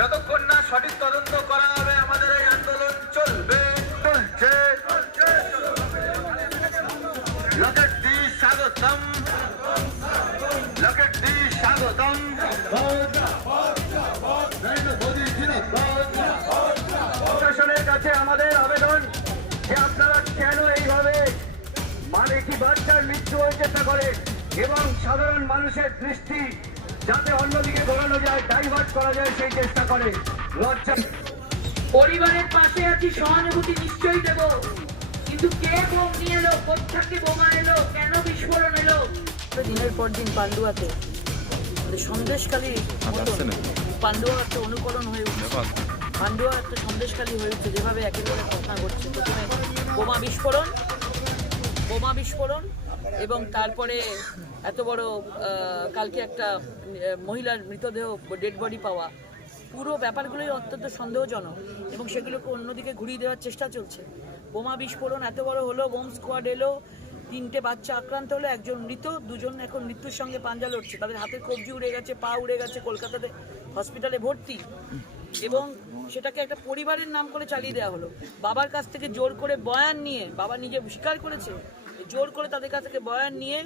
যতক্ষণ না সঠিক তদন্ত করা হবে, আমাদের এই আন্দোলন চলবে। চলছে। লকেট দি স্বাগতম। লকেট দি স্বাগতম। প্রশাসনের কাছে আমাদের আবেদন যে আপনারা কেন এইভাবে মানে কি বাচ্চার মৃত্যু চেষ্টা করে, এবং সাধারণ মানুষের দৃষ্টি যাতে অন্যদিকে ঘোরানো যায় ডাইভার্ট করা যায় সেই চেষ্টা করে। লজ্জা। পরিবারের পাশে আছি সহানুভূতি নিশ্চয়ই দেব। কিন্তু কে বোম নিয়ে এলো কোথেকে বোমা এলো কেন বিস্ফোরণ এলো? দিনের পর দিন পান্ডুয়াতে সন্দেশকালী পান্ডুয়া একটা অনুকরণ হয়ে উঠছে। পান্ডুয়া একটা সন্দেশকালী হয়ে উঠছে যেভাবে একেবারে ঘটনা ঘটছে। প্রথমে বোমা বিস্ফোরণ বোমা বিস্ফোরণ এবং তারপরে এত বড় কালকে একটা মহিলার মৃতদেহ ডেড বডি পাওয়া, পুরো ব্যাপারগুলোই অত্যন্ত সন্দেহজনক এবং সেগুলোকে অন্যদিকে ঘুরিয়ে দেওয়ার চেষ্টা চলছে। বোমা বিস্ফোরণ এত বড় হলো, বোম স্কোয়াড এলো, তিনটে বাচ্চা আক্রান্ত হলো, একজন মৃত, দুজন এখন মৃত্যুর সঙ্গে পাঞ্জা লড়ছে। তাদের হাতের কবজি উড়ে গেছে, পা উড়ে গেছে কলকাতাতে হসপিটালে ভর্তি এবং সেটাকে একটা পরিবারের নাম করে চালিয়ে দেওয়া হলো। বাবার কাছ থেকে জোর করে বয়ান নিয়ে বাবা নিজে স্বীকার করেছে জোর করে তাদের কাছ থেকে বয়ান নিয়ে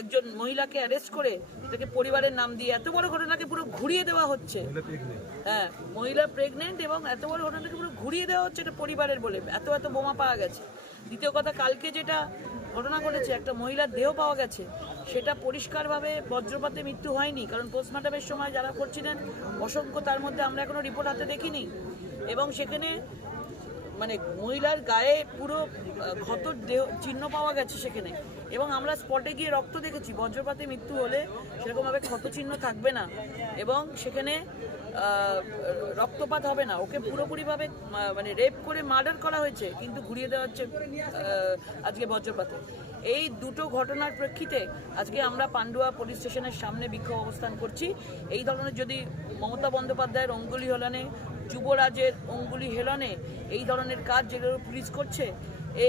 একজন মহিলাকে অ্যারেস্ট করে তাকে পরিবারের নাম দিয়ে এত বড় ঘটনাকে পুরো ঘুরিয়ে দেওয়া হচ্ছে। হ্যাঁ মহিলা প্রেগনেন্ট এবং এত বড় ঘটনাকে পুরো ঘুরিয়ে দেওয়া হচ্ছে এটা পরিবারের বলে। এত এত বোমা পাওয়া গেছে। দ্বিতীয় কথা কালকে যেটা ঘটনা ঘটেছে একটা মহিলার দেহ পাওয়া গেছে সেটা পরিষ্কারভাবে বজ্রপাতে মৃত্যু হয়নি কারণ পোস্টমর্টমের সময় যারা করছিলেন অসংখ্য তার মধ্যে আমরা এখনও রিপোর্ট হাতে দেখিনি। এবং সেখানে মানে মহিলার গায়ে পুরো আহ, ক্ষতর দেহ চিহ্ন পাওয়া গেছে সেখানে। এবং আমরা স্পটে গিয়ে রক্ত দেখেছি বজ্রপাতে মৃত্যু হলে সেরকমভাবে ক্ষত চিহ্ন থাকবে না। এবং সেখানে রক্তপাত হবে না। ওকে পুরোপুরিভাবে মানে রেপ করে মার্ডার করা হয়েছে কিন্তু ঘুরিয়ে দেওয়া হচ্ছে আজকে বজ্রপাতে। এই দুটো ঘটনার প্রেক্ষিতে আজকে আমরা পান্ডুয়া পুলিশ স্টেশনের সামনে বিক্ষোভ অবস্থান করছি। এই ধরনের যদি মমতা বন্দ্যোপাধ্যায়ের অঙ্গুলি হলানে যুবরাজের অঙ্গুলি হেলনে এই ধরনের কাজ যেগুলো পুলিশ করছে,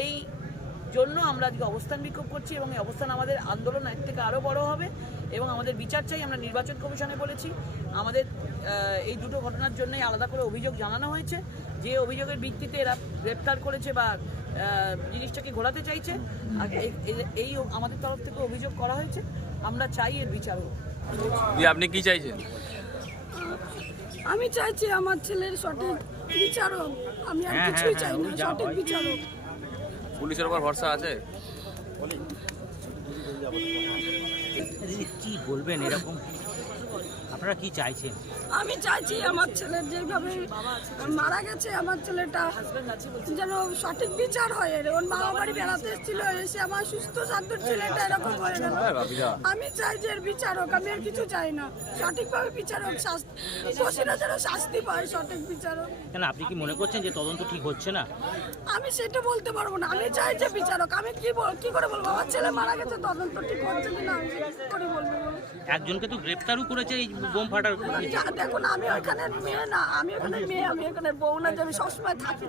এই জন্য আমরা আজকে অবস্থান বিক্ষোভ করছি এবং এই অবস্থান আমাদের আন্দোলন এর থেকে আরও বড় হবে এবং আমাদের বিচার চাই, আমরা নির্বাচন কমিশনে বলেছি। আমাদের এই দুটো ঘটনার জন্যই আলাদা করে অভিযোগ জানানো হয়েছে। যে অভিযোগের ভিত্তিতে এরা গ্রেপ্তার করেছে বা জিনিসটাকে ঘোরাতে চাইছে এই আমাদের তরফ থেকে অভিযোগ করা হয়েছে। আমরা চাই এর বিচার হোক। আপনি কি চাইছেন? আমি চাইছি আমার ছেলের সঠিক বিচার হোক আমি আর কিছুই চাই না সঠিক বিচার হোক পুলিশের উপর ভরসা আছে? কি বলবেন এরকম? আপনারা কি চাইছেন? আমি চাইছি আমার ছেলের যেভাবে মারা গেছে আমার ছেলেটা যেন সঠিক বিচার হয়। এর। ওর মা বাড়ি বেড়াতে এসেছিল এসে আমার সুস্থ সাধ্যর ছেলেটা এরকম হয়ে গেল। আমি চাই যে এর বিচার হোক আমি আর কিছু চাই না। সঠিকভাবে বিচার হোক শাস্তি দোষীরা যেন শাস্তি পায় সঠিক বিচার হোক। কেন আপনি কি মনে করছেন যে তদন্ত ঠিক হচ্ছে না? আমি সেটা বলতে পারব না। আমি চাই যে বিচারক আমি কি বল- কি করে বলব? আমার ছেলে মারা গেছে তদন্ত ঠিক হচ্ছে কিনা আমি কি করে বলব একজনকে তো গ্রেপ্তারও করেছে এই বোম ফাটার দেখুন, আমি ওইখানে মেয়ে না, আমি ওখানে মেয়ে, আমি ওখানে বউ না যে আমি সবসময় থাকি